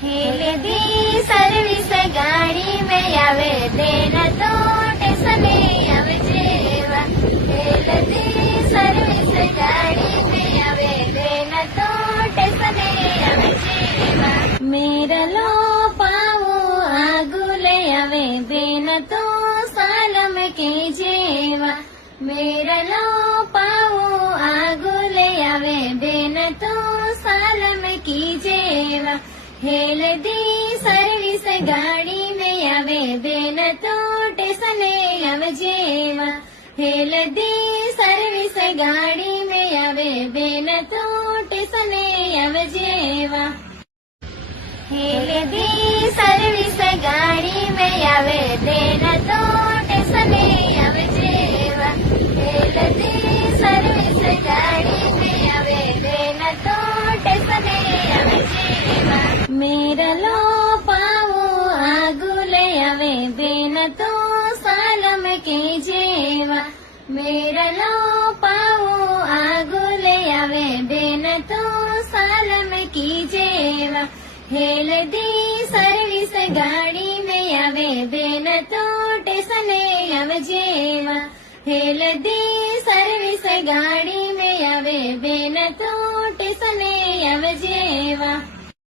Healthy service गाड़ी में आवे देन तो टेसने आवजेवा। हेलदी सर्विस गाड़ी में आवे देन तो टेसने आवजेवा। मेरलो पावो आगुले आवे देन तो सालम के जेवा। मेरलो पावो आगुले आवे देन तो सालम की जेवा। हेलदी सर्विस गाड़ी में आवे देन तो टेसने आवजेवा। हेलदी सर्विस गाड़ी में आवे देन तो टेसने आवजेवा। हेलदी सर्विस गाड़ी में आवे देन तो टेसने आवजेवा। हेलदी सर्विस गाड़ी में आवे देन तो टेसने आवजेवा। मेरलो पावो आगुले आवे देन तो सालम के जेवा। मेरलो पावो आगुले आवे देन तो सालम की जेवा। हेलदी सर्विस गाड़ी में आवे देन तो टेसने आवजेवा। हेलदी सर्विस गाड़ी में आवे देन तो टेसने आवजेवा।